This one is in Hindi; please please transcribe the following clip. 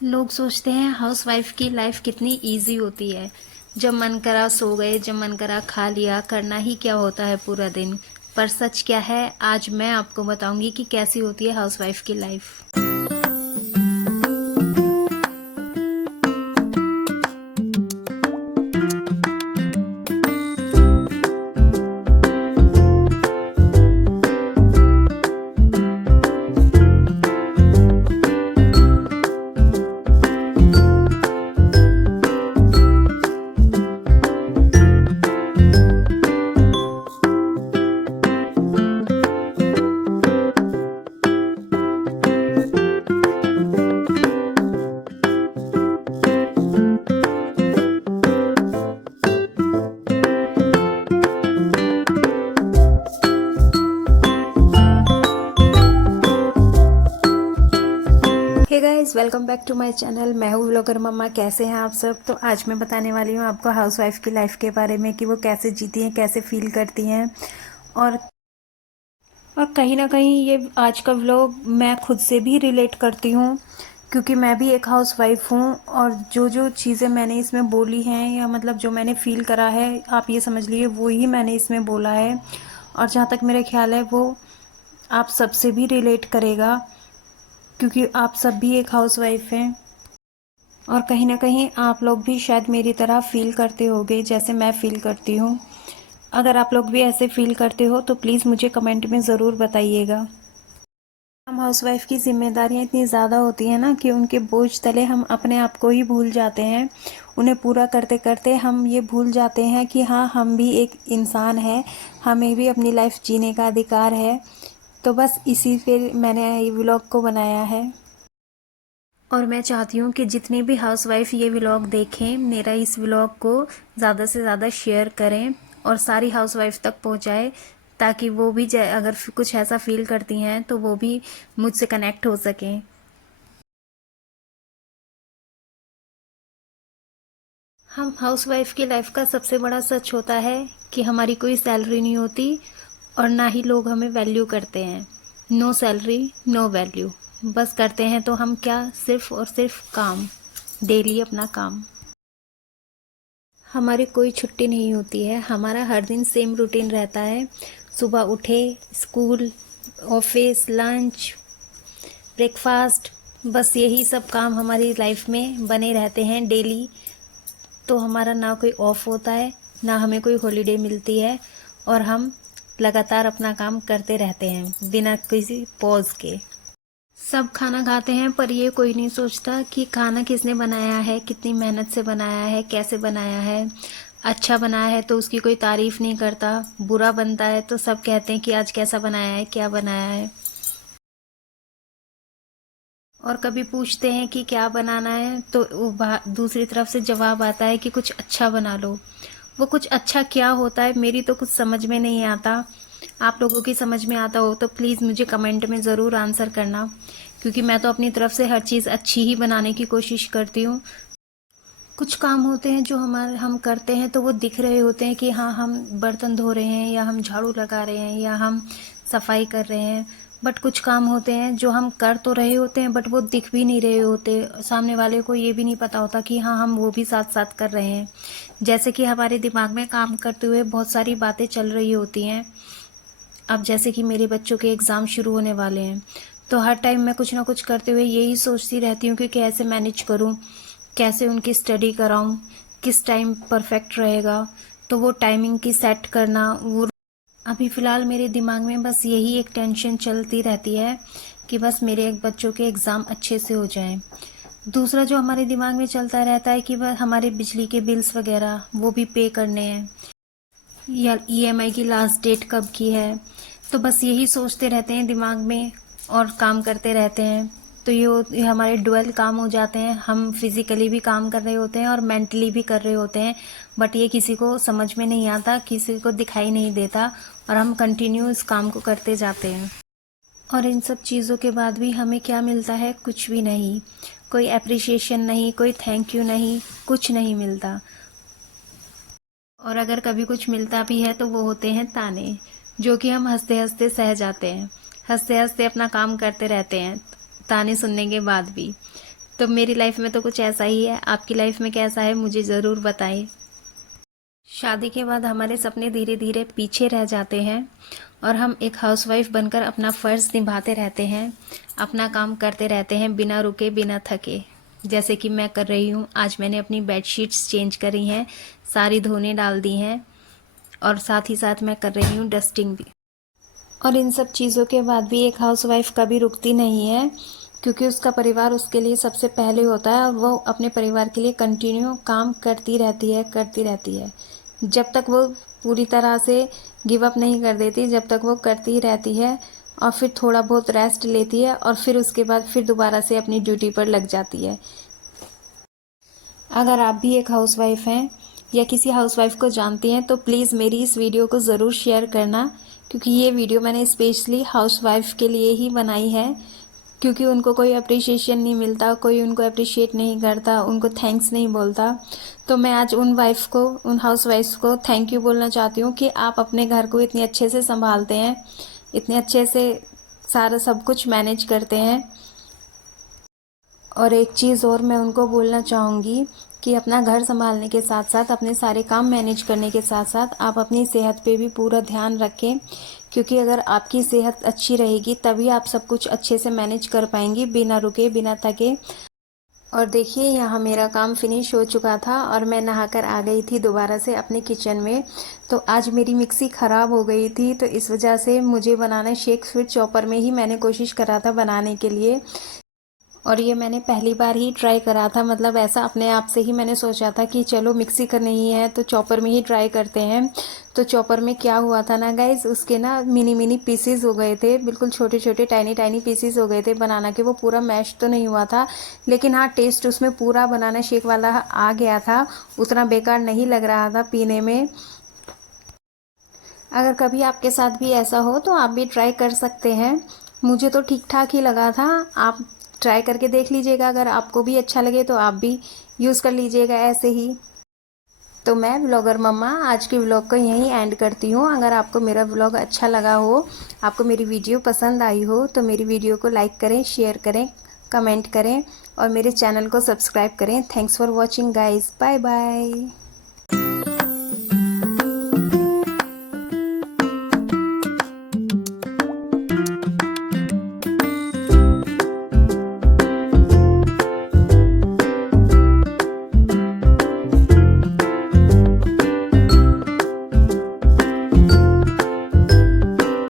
लोग सोचते हैं हाउसवाइफ की लाइफ कितनी इजी होती है। जब मन करा सो गए, जब मन करा खा लिया, करना ही क्या होता है पूरा दिन। पर सच क्या है, आज मैं आपको बताऊंगी कि कैसी होती है हाउसवाइफ की life. Hey guys, welcome back to my channel. मैं हूँ व्लॉगर मम्मा। कैसे हैं आप सब। तो आज मैं बताने वाली हूँ आपको हाउसवाइफ की लाइफ के बारे में कि वो कैसे जीती हैं, कैसे फील करती हैं। और कहीं ना कहीं ये आज का व्लॉग मैं खुद से भी रिलेट करती हूँ, क्योंकि मैं भी एक हाउसवाइफ हूँ। और जो जो चीज़ें मैंने इसमें बोली हैं, या मतलब जो मैंने फील करा है, आप ये समझ लीजिए वो ही मैंने इसमें बोला है। और जहाँ तक मेरा ख्याल है वो आप सबसे भी रिलेट करेगा, क्योंकि आप सब भी एक हाउसवाइफ हैं। और कहीं ना कहीं आप लोग भी शायद मेरी तरह फील करते होंगे जैसे मैं फील करती हूँ। अगर आप लोग भी ऐसे फील करते हो तो प्लीज़ मुझे कमेंट में ज़रूर बताइएगा। हम हाउसवाइफ की जिम्मेदारियां इतनी ज़्यादा होती हैं ना कि उनके बोझ तले हम अपने आप को ही भूल जाते हैं। उन्हें पूरा करते करते हम ये भूल जाते हैं कि हाँ, हम भी एक इंसान हैं, हमें भी अपनी लाइफ जीने का अधिकार है। तो बस इसी पे मैंने ये व्लॉग को बनाया है। और मैं चाहती हूँ कि जितनी भी हाउसवाइफ ये व्लॉग देखें, मेरा इस व्लॉग को ज़्यादा से ज़्यादा शेयर करें और सारी हाउसवाइफ तक पहुँचाए, ताकि वो भी अगर कुछ ऐसा फील करती हैं तो वो भी मुझसे कनेक्ट हो सकें। हम हाउसवाइफ की लाइफ का सबसे बड़ा सच होता है कि हमारी कोई सैलरी नहीं होती और ना ही लोग हमें वैल्यू करते हैं। No salary, no value. बस करते हैं तो हम क्या, सिर्फ और सिर्फ काम, डेली अपना काम। हमारी कोई छुट्टी नहीं होती है, हमारा हर दिन सेम रूटीन रहता है। सुबह उठे, स्कूल, ऑफिस, लंच, ब्रेकफास्ट, बस यही सब काम हमारी लाइफ में बने रहते हैं डेली। तो हमारा ना कोई ऑफ होता है, ना हमें कोई हॉलीडे मिलती है, और हम लगातार अपना काम करते रहते हैं बिना किसी पॉज के। सब खाना खाते हैं, पर ये कोई नहीं सोचता कि खाना किसने बनाया है, कितनी मेहनत से बनाया है, कैसे बनाया है। अच्छा बनाया है तो उसकी कोई तारीफ नहीं करता, बुरा बनता है तो सब कहते हैं कि आज कैसा बनाया है, क्या बनाया है। और कभी पूछते हैं कि क्या बनाना है तो दूसरी तरफ से जवाब आता है कि कुछ अच्छा बना लो। वो कुछ अच्छा क्या होता है, मेरी तो कुछ समझ में नहीं आता। आप लोगों की समझ में आता हो तो प्लीज़ मुझे कमेंट में ज़रूर आंसर करना, क्योंकि मैं तो अपनी तरफ से हर चीज़ अच्छी ही बनाने की कोशिश करती हूँ। कुछ काम होते हैं जो हम करते हैं तो वो दिख रहे होते हैं कि हाँ, हम बर्तन धो रहे हैं, या हम झाड़ू लगा रहे हैं, या हम सफाई कर रहे हैं। बट कुछ काम होते हैं जो हम कर तो रहे होते हैं, बट वो दिख भी नहीं रहे होते। सामने वाले को ये भी नहीं पता होता कि हाँ, हम वो भी साथ साथ कर रहे हैं। जैसे कि हमारे दिमाग में काम करते हुए बहुत सारी बातें चल रही होती हैं। अब जैसे कि मेरे बच्चों के एग्ज़ाम शुरू होने वाले हैं, तो हर टाइम मैं कुछ ना कुछ करते हुए यही सोचती रहती हूँ कि कैसे मैनेज करूँ, कैसे उनकी स्टडी कराऊँ, किस टाइम परफेक्ट रहेगा। तो वो टाइमिंग की सेट करना, वो अभी फ़िलहाल मेरे दिमाग में बस यही एक टेंशन चलती रहती है कि बस मेरे एक बच्चों के एग्ज़ाम अच्छे से हो जाएं। दूसरा जो हमारे दिमाग में चलता रहता है कि वह हमारे बिजली के बिल्स वगैरह वो भी पे करने हैं, या ईएमआई की लास्ट डेट कब की है। तो बस यही सोचते रहते हैं दिमाग में और काम करते रहते हैं। तो ये हमारे डुअल काम हो जाते हैं। हम फिज़िकली भी काम कर रहे होते हैं और मेंटली भी कर रहे होते हैं, बट ये किसी को समझ में नहीं आता, किसी को दिखाई नहीं देता, और हम कंटिन्यू इस काम को करते जाते हैं। और इन सब चीज़ों के बाद भी हमें क्या मिलता है? कुछ भी नहीं। कोई एप्रिशिएशन नहीं, कोई थैंक यू नहीं, कुछ नहीं मिलता। और अगर कभी कुछ मिलता भी है तो वो होते हैं ताने, जो कि हम हंसते हंसते सह जाते हैं। हंसते हंसते अपना काम करते रहते हैं ताने सुनने के बाद भी। तो मेरी लाइफ में तो कुछ ऐसा ही है। आपकी लाइफ में कैसा है मुझे ज़रूर बताएं। शादी के बाद हमारे सपने धीरे धीरे पीछे रह जाते हैं और हम एक हाउसवाइफ बनकर अपना फ़र्ज़ निभाते रहते हैं, अपना काम करते रहते हैं बिना रुके बिना थके। जैसे कि मैं कर रही हूँ, आज मैंने अपनी बेडशीट्स चेंज करी हैं, सारी धोने डाल दी हैं और साथ ही साथ मैं कर रही हूँ डस्टिंग भी। और इन सब चीज़ों के बाद भी एक हाउसवाइफ कभी रुकती नहीं है, क्योंकि उसका परिवार उसके लिए सबसे पहले होता है और वो अपने परिवार के लिए कंटिन्यू काम करती रहती है। जब तक वो पूरी तरह से गिव अप नहीं कर देती, जब तक वो करती रहती है और फिर थोड़ा बहुत रेस्ट लेती है और फिर उसके बाद फिर दोबारा से अपनी ड्यूटी पर लग जाती है। अगर आप भी एक हाउसवाइफ हैं या किसी हाउसवाइफ को जानती हैं तो प्लीज़ मेरी इस वीडियो को ज़रूर शेयर करना, क्योंकि ये वीडियो मैंने स्पेशली हाउसवाइफ के लिए ही बनाई है, क्योंकि उनको कोई अप्रिशिएशन नहीं मिलता, कोई उनको अप्रिशिएट नहीं करता, उनको थैंक्स नहीं बोलता। तो मैं आज उन हाउसवाइफ्स को थैंक यू बोलना चाहती हूँ कि आप अपने घर को इतने अच्छे से संभालते हैं, इतने अच्छे से सारा सब कुछ मैनेज करते हैं। और एक चीज़ और मैं उनको बोलना चाहूँगी कि अपना घर संभालने के साथ साथ, अपने सारे काम मैनेज करने के साथ साथ आप अपनी सेहत पे भी पूरा ध्यान रखें, क्योंकि अगर आपकी सेहत अच्छी रहेगी तभी आप सब कुछ अच्छे से मैनेज कर पाएंगी बिना रुके बिना थके। और देखिए यहाँ मेरा काम फिनिश हो चुका था और मैं नहाकर आ गई थी दोबारा से अपने किचन में। तो आज मेरी मिक्सी ख़राब हो गई थी, तो इस वजह से मुझे बनाना शेक फिर चॉपर में ही मैंने कोशिश करा था बनाने के लिए। और ये मैंने पहली बार ही ट्राई करा था, मतलब ऐसा अपने आप से ही मैंने सोचा था कि चलो मिक्सी का नहीं है तो चॉपर में ही ट्राई करते हैं। तो चॉपर में क्या हुआ था ना गाइज, उसके ना मिनी मिनी पीसीज हो गए थे, बिल्कुल छोटे छोटे टाइनी टाइनी पीसीज हो गए थे बनाना के। वो पूरा मैश तो नहीं हुआ था, लेकिन हाँ टेस्ट उसमें पूरा बनाना शेक वाला आ गया था, उतना बेकार नहीं लग रहा था पीने में। अगर कभी आपके साथ भी ऐसा हो तो आप भी ट्राई कर सकते हैं। मुझे तो ठीक ठाक ही लगा था, आप ट्राई करके देख लीजिएगा। अगर आपको भी अच्छा लगे तो आप भी यूज़ कर लीजिएगा ऐसे ही। तो मैं ब्लॉगर मम्मा आज की व्लॉग को यहीं एंड करती हूँ। अगर आपको मेरा व्लॉग अच्छा लगा हो, आपको मेरी वीडियो पसंद आई हो, तो मेरी वीडियो को लाइक करें, शेयर करें, कमेंट करें और मेरे चैनल को सब्सक्राइब करें। Thanks for watching guys, bye bye.